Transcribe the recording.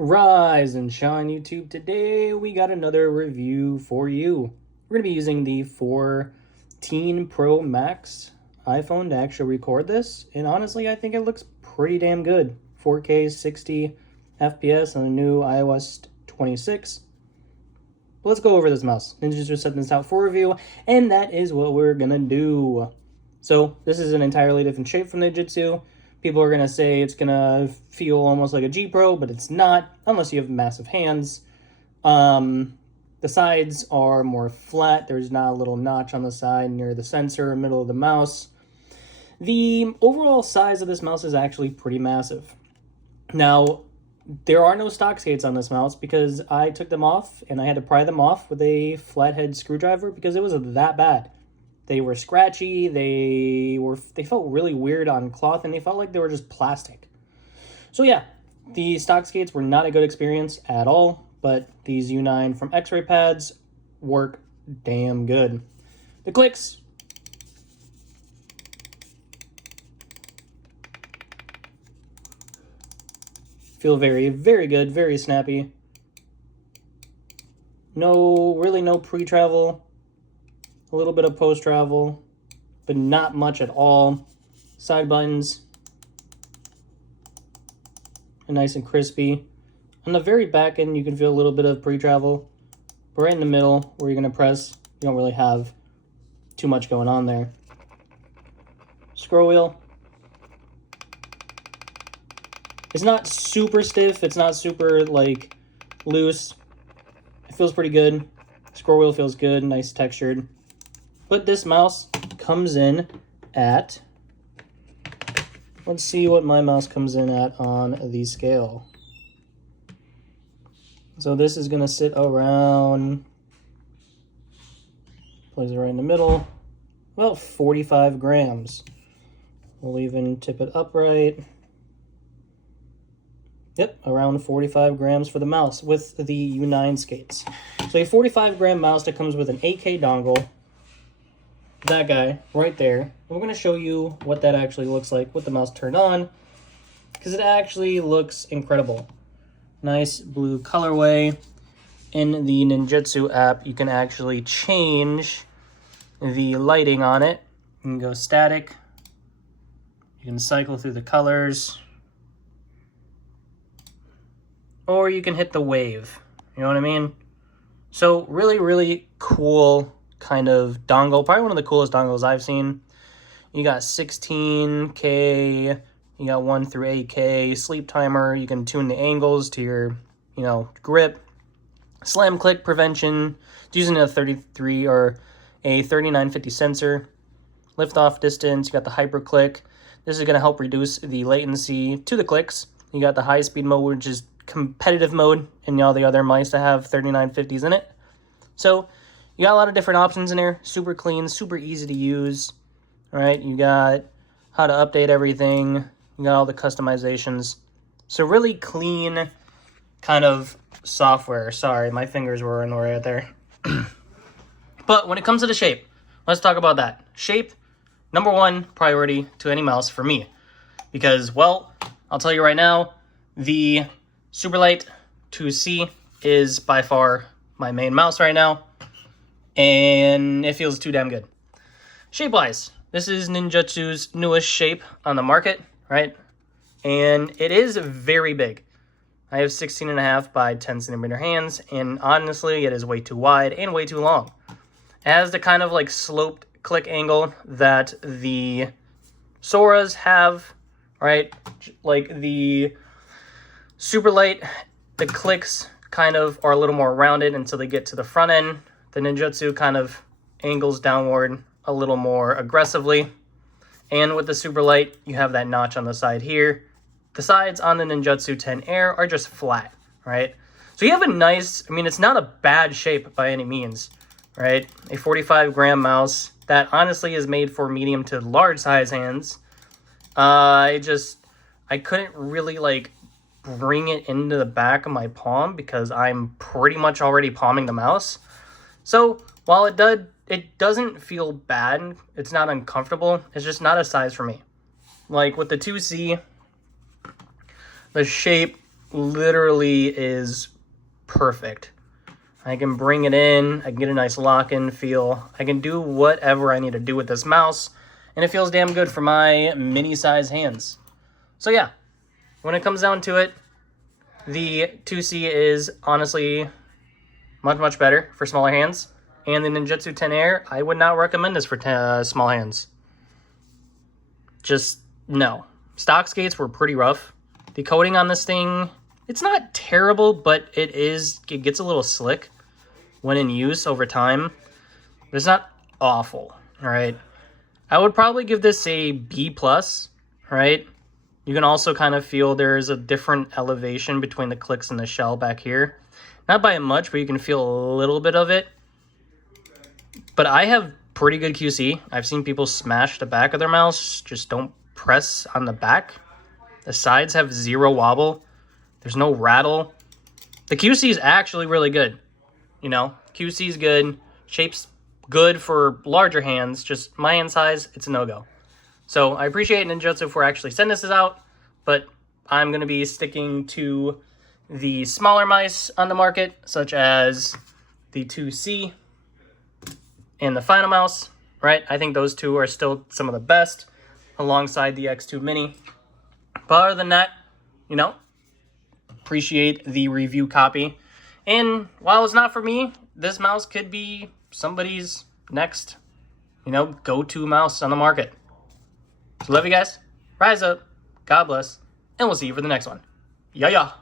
Rise and shine, YouTube. Today we got another review for you. We're going to be using the 14 Pro Max iPhone to actually record this, and honestly I think it looks pretty damn good. 4K 60 FPS on the new iOS 26. But let's go over this mouse. Ninjutso setting this out for review, and that is what we're going to do. So this is an entirely different shape from Ninjutso. People are going to say it's going to feel almost like a G Pro, but it's not, unless you have massive hands. The sides are more flat. There's not a little notch on the side near the sensor, middle of the mouse. The overall size of this mouse is actually pretty massive. Now, there are no stock skates on this mouse because I took them off and I had to pry them off with a flathead screwdriver because it was that bad. They were scratchy, they felt really weird on cloth, and they felt like they were just plastic. So yeah, the stock skates were not a good experience at all, but these U9 from X-Ray pads work damn good. The clicks, feel very, very good, very snappy. Really no pre-travel. A little bit of post-travel, but not much at all. Side buttons are nice and crispy. On the very back end, you can feel a little bit of pre-travel, but right in the middle, where you're going to press, you don't really have too much going on there. Scroll wheel. It's not super stiff. It's not super, like, loose. It feels pretty good. Scroll wheel feels good, nice textured. But this mouse comes in at, let's see what my mouse comes in at on the scale. So this is going to sit around, place it right in the middle, about 45 grams. We'll even tip it upright. Yep, around 45 grams for the mouse with the U9 skates. So a 45 gram mouse that comes with an 8K dongle. That guy right there. And we're going to show you what that actually looks like with the mouse turned on, because it actually looks incredible. Nice blue colorway. In the Ninjutso app, you can actually change the lighting on it. You can go static. You can cycle through the colors. Or you can hit the wave. You know what I mean? So really, really cool kind of dongle, probably one of the coolest dongles I've seen. You got 16K, you got 1 through 8K, sleep timer, you can tune the angles to your, grip, slam click prevention, using a 33 or a 3950 sensor, lift off distance, you got the hyper click. This is going to help reduce the latency to the clicks. You got the high speed mode, which is competitive mode, and all the other mice that have 3950s in it. So you got a lot of different options in there. Super clean, super easy to use. All right, you got how to update everything. You got all the customizations. So really clean kind of software. Sorry, my fingers were in the way right there. But when it comes to the shape, let's talk about that. Shape, number one priority to any mouse for me. Because, well, I'll tell you right now, the Superlight 2C is by far my main mouse right now, and it feels too damn good. Shape-wise, this is Ninjutso's newest shape on the market, right? And it is very big. I have 16.5 by 10 centimeter hands, and honestly, it is way too wide and way too long. It has the kind of like sloped click angle that the Soras have, right? Like the Superlight, the clicks kind of are a little more rounded until they get to the front end. The Ninjutso kind of angles downward a little more aggressively. And with the Superlight, you have that notch on the side here. The sides on the Ninjutso Ten Air are just flat, right? So you have a nice, it's not a bad shape by any means, right? A 45 gram mouse that honestly is made for medium to large size hands. I couldn't really bring it into the back of my palm because I'm pretty much already palming the mouse. So while it doesn't feel bad, it's not uncomfortable, it's just not a size for me. Like with the 2C, the shape literally is perfect. I can bring it in, I can get a nice lock-in feel. I can do whatever I need to do with this mouse, and it feels damn good for my mini-size hands. So yeah, when it comes down to it, the 2C is honestly much, much better for smaller hands. And the Ninjutso 10 Air, I would not recommend this for small hands. Just, no. Stock skates were pretty rough. The coating on this thing, it's not terrible, but it gets a little slick when in use over time. But it's not awful, all right? I would probably give this a B+, right? You can also kind of feel there's a different elevation between the clicks and the shell back here. Not by much, but you can feel a little bit of it. But I have pretty good QC. I've seen people smash the back of their mouse, just don't press on the back. The sides have zero wobble. There's no rattle. The QC is actually really good. You know, QC is good. Shape's good for larger hands. Just my hand size, it's a no-go. So I appreciate Ninjutsu for actually sending this out, but I'm going to be sticking to the smaller mice on the market, such as the 2C and the Final Mouse, right? I think those two are still some of the best, alongside the X2 Mini. But other than that, you know, appreciate the review copy. And while it's not for me, this mouse could be somebody's next, you know, go-to mouse on the market. So love you guys. Rise up. God bless. And we'll see you for the next one. Yeah.